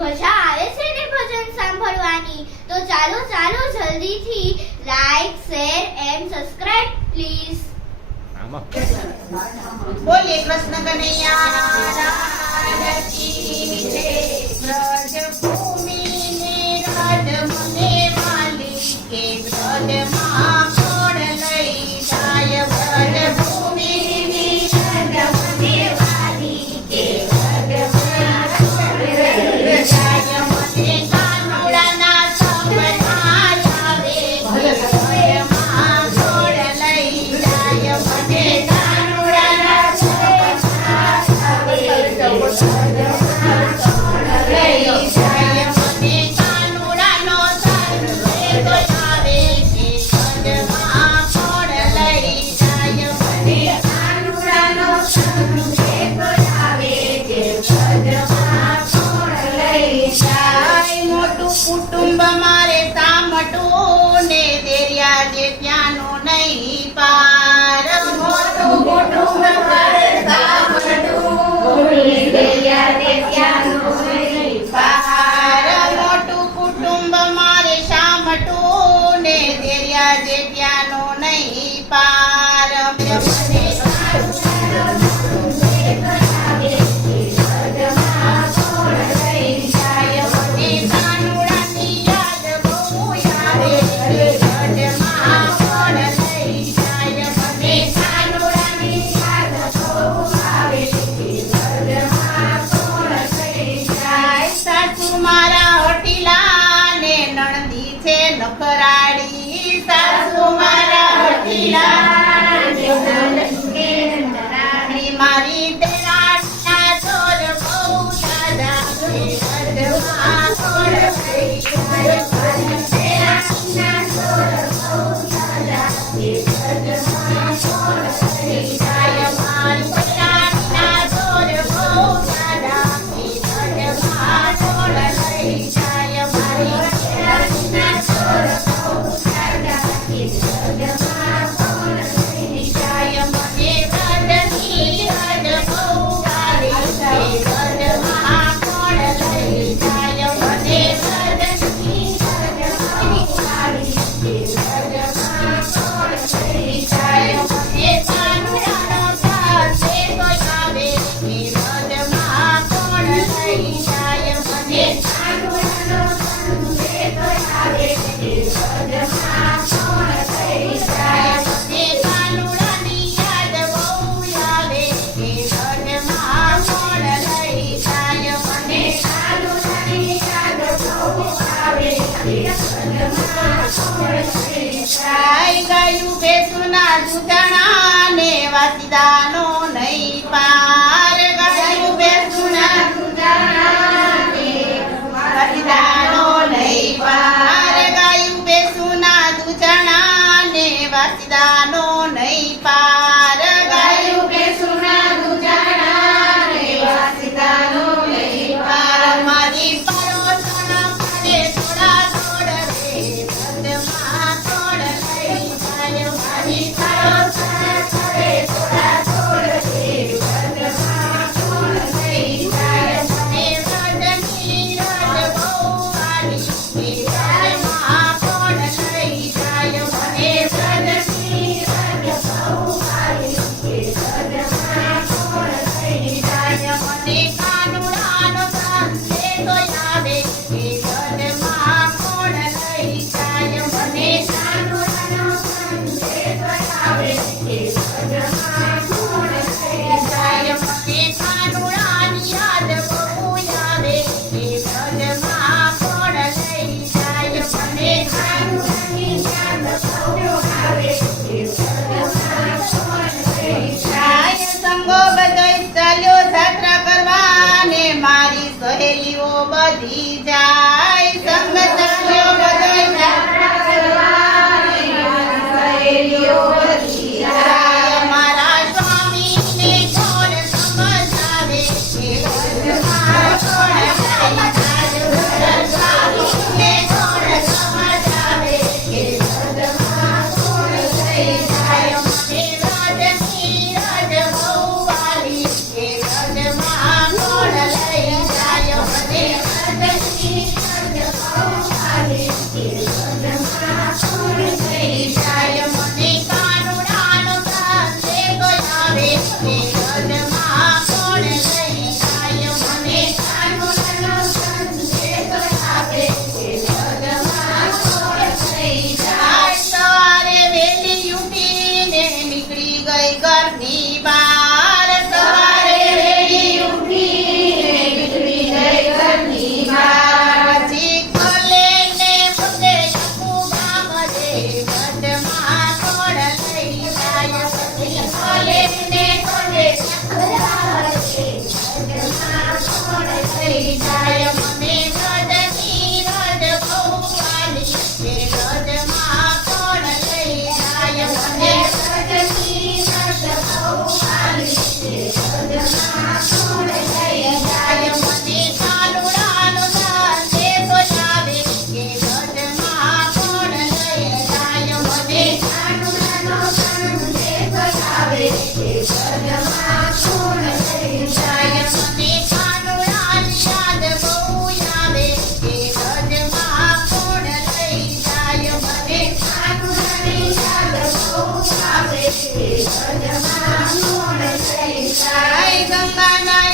મજા આવે છે ને ભજન સાંભળવાની? તો ચાલો ચાલો જલ્દીથી like share and subscribe please. બોલે કૃષ્ણ કનૈયા લાલ કી જય. વ્રજ ભૂમિને રડ મને વાલી કે વ્રજમાં કોણ લઈ જાય. વ્રજ ભૂમિની રડ મને વાલી કે વ્રજમાં કોણ લઈ જાય. મને કાનુડાના સપના આવે વ્રજમાં કોણ લઈ જાય. મને કાનુડાના સપના આવે વ્રજમાં કોણ લઈ જાય. મને કાનુડાનો સંદેશો આવે કે વ્રજમાં કોણ લઈ જાય. મને કાનુડાનો સંદેશો આવે કે વ્રજમાં કોણ લઈ જાય. મોટું કુટુંબ મારે સામટું ને દેરિયા જેઠિયાનું નહીં પાર. મોટું કુટુંબ મારે સામટું ને દેરિયા જેઠિયાનું નહીં પાર. મોટું કુટુંબ મારે સામટું ને દેરિયા જેઠિયાનું નહીં પાર. મને કાનુડાની યાદ બહુ આવે વ્રજમાં કોણ લઈ જાય. મને કાનુડાની યાદ બહુ આવે વ્રજમાં કોણ લઈ જાય. સાસુ મારા હટીલા ને નણંદી છે નખરાડી. સાસુ મારા હટીલા ને નણંદી છે નખરાડી. મારી દેરાણીના જોર બહુ સાદા છે વ્રજમાં કોણ લઈ જાય. મારી દેરાણીના જોર બહુ સાદા છે વ્રજમાં કોણ લઈ જાય. મારી દેરાણીના જોર બહુ સાદા છે વ્રજમાં કોણ લઈ જાય. મારી દેરાણીના જોર બહુ સાદા છે વ્રજમાં કોણ લઈ જાય. મને વ્રજની રજ બહુ આવે છે વ્રજમાં કોણ લઈ જાય. મને વ્રજની રજ બહુ આવે છે વ્રજમાં કોણ લઈ જાય. મને કાનુડાનો સંદેશો આવે કે વ્રજમાં કોણ લઈ જાય. મને કાનુડાનો સંદેશો આવે કે વ્રજમાં કોણ લઈ જાય. મને કાનુડાની યાદ બહુ આવે કે વ્રજમાં કોણ લઈ જાય. મને કાનુડાની યાદ બહુ આવે કે વ્રજમાં કોણ લઈ જાય. ગાયું ભેંસુના દૂધણા ને વાસીદાનો નહીં પાર. ગાયું ભેંસુના દૂધણા ને વાસીદાનો નહીં પાર. ગાયું ભેંસુના દૂધણા ને વાસીદાનો નહીં પાર. ગાયું ભેંસુના દૂધણા ને વાસીદાનો નહીં પાર. મારી પરોસણ કરે થોડા દોડ રે વ્રજમાં કોણ લઈ જાય. મારી પરોસણ કરે થોડા દોડ રે વ્રજમાં કોણ લઈ જાય. મને વ્રજની રજ બહુ વાલી કે વ્રજમાં કોણ લઈ જાય. મને વ્રજની રજ બહુ વાલી કે વ્રજમાં કોણ લઈ જાય. મને કાનુડાનો સંદેશો આવે કે વ્રજમાં કોણ લઈ જાય. મને કાનુડાનો સંદેશો આવે કે વ્રજમાં કોણ લઈ જાય. મને કાનુડાની યાદ બહુ આવે કે વ્રજમાં કોણ લઈ જાય. મને કાનુડાની યાદ બહુ આવે કે વ્રજમાં કોણ લઈ જાય. સંગો બધોય ચાલ્યો જાત્રા કરવા ને મારી સહેલીઓ બધી જાય. સંગ ચાલ્યો બધોય જાત્રા કરવા ને મારી સહેલીઓ બધી જાય. મારા સ્વામીને કોણ સમજાવે કે વ્રજમાં કોણ લઈ જાય. મારા સ્વામીને કોણ સમજાવે કે વ્રજમાં કોણ લઈ જાય. મને વ્રજની રજ બહુ વાલી કે વ્રજમાં કોણ લઈ જાય. મને વ્રજમાં કોણ લઈ જાય? ગંગાના